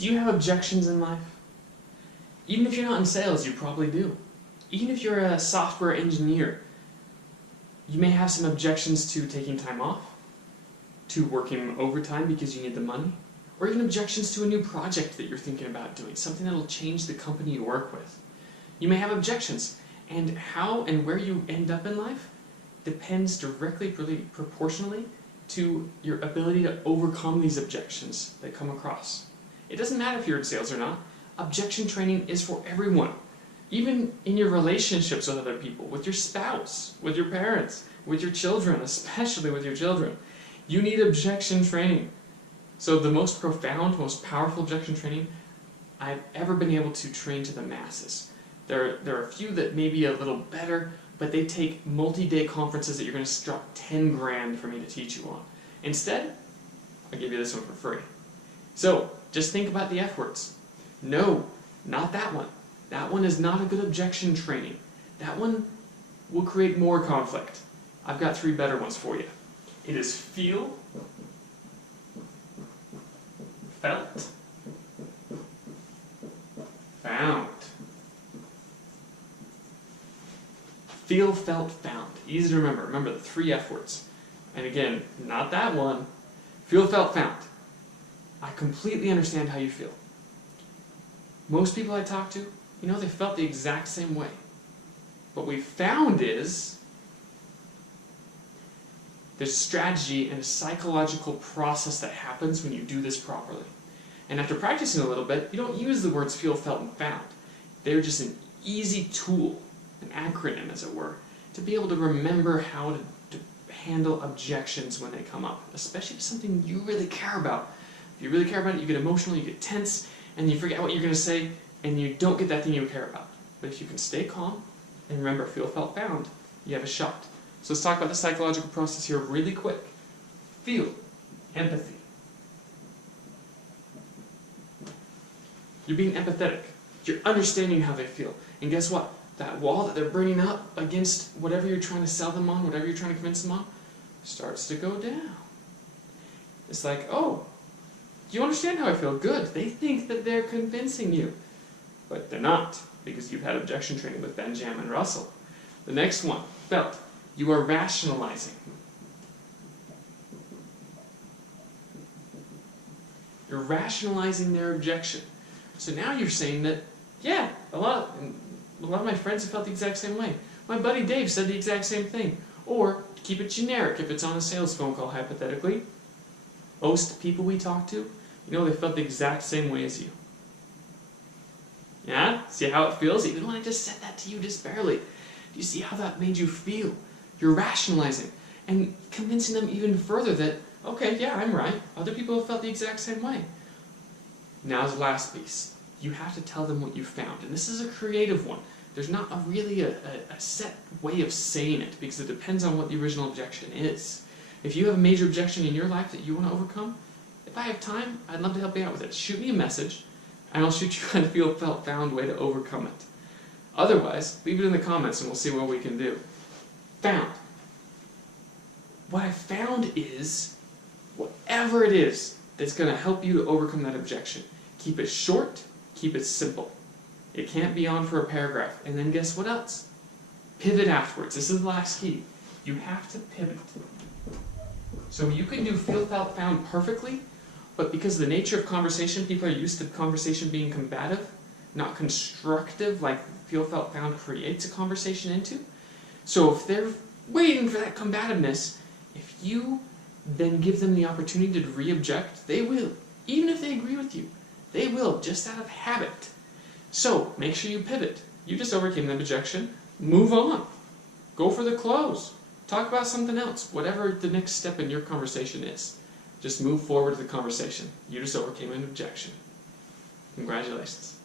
Do you have objections in life? Even if you're not in sales, you probably do. Even if you're a software engineer, you may have some objections to taking time off, to working overtime because you need the money, or even objections to a new project that you're thinking about doing, something that will change the company you work with. You may have objections, and how and where you end up in life depends directly, really proportionally to your ability to overcome these objections that come across. It doesn't matter if you're in sales or not. Objection training is for everyone. Even in your relationships with other people, with your spouse, with your parents, with your children, especially with your children. You need objection training. So the most profound, most powerful objection training I've ever been able to train to the masses. There are a few that may be a little better, but they take multi-day conferences that you're going to drop 10 grand for me to teach you on. Instead, I'll give you this one for free. So, just think about the F words. No, not that one. That one is not a good objection training. That one will create more conflict. I've got 3 better ones for you. It is feel, felt, found. Feel, felt, found. Easy to remember. Remember the 3 F words. And again, not that one. Feel, felt, found. I completely understand how you feel. Most people I talk to, they felt the exact same way. What we found is there's a strategy and a psychological process that happens when you do this properly. And after practicing a little bit, you don't use the words feel, felt, and found. They're just an easy tool, an acronym as it were, to be able to remember how to handle objections when they come up, especially if it's something you really care about. If you really care about it, you get emotional, you get tense, and you forget what you're going to say, and you don't get that thing you care about. But if you can stay calm and remember feel, felt, found, you have a shot. So let's talk about the psychological process here really quick. Feel, empathy. You're being empathetic. You're understanding how they feel. And guess what? That wall that they're bringing up against whatever you're trying to sell them on, whatever you're trying to convince them on, starts to go down. It's like, oh, you understand how I feel? Good. They think that they're convincing you. But they're not, because you've had objection training with Benjamin Russell. The next one, felt. You are rationalizing. You're rationalizing their objection. So now you're saying that, yeah, a lot of my friends have felt the exact same way. My buddy Dave said the exact same thing. Or, to keep it generic, if it's on a sales phone call, hypothetically, most people we talk to, they felt the exact same way as you. Yeah? See how it feels? Even when I just said that to you just barely. Do you see how that made you feel? You're rationalizing and convincing them even further that, okay, yeah, I'm right. Other people have felt the exact same way. Now's the last piece. You have to tell them what you found. And this is a creative one. There's not really a set way of saying it, because it depends on what the original objection is. If you have a major objection in your life that you want to overcome, if I have time, I'd love to help you out with it. Shoot me a message, and I'll shoot you a feel, felt, found way to overcome it. Otherwise, leave it in the comments and we'll see what we can do. Found. What I found is, whatever it is that's going to help you to overcome that objection, keep it short, keep it simple. It can't be on for a paragraph. And then guess what else? Pivot afterwards. This is the last key. You have to pivot. So you can do feel, felt, found perfectly, but because of the nature of conversation, people are used to conversation being combative, not constructive, like feel, felt, found creates a conversation into. So if they're waiting for that combativeness, if you then give them the opportunity to re-object, they will. Even if they agree with you, they will, just out of habit. So make sure you pivot. You just overcame the objection. Move on. Go for the close. Talk about something else. Whatever the next step in your conversation is. Just move forward to the conversation. You just overcame an objection. Congratulations.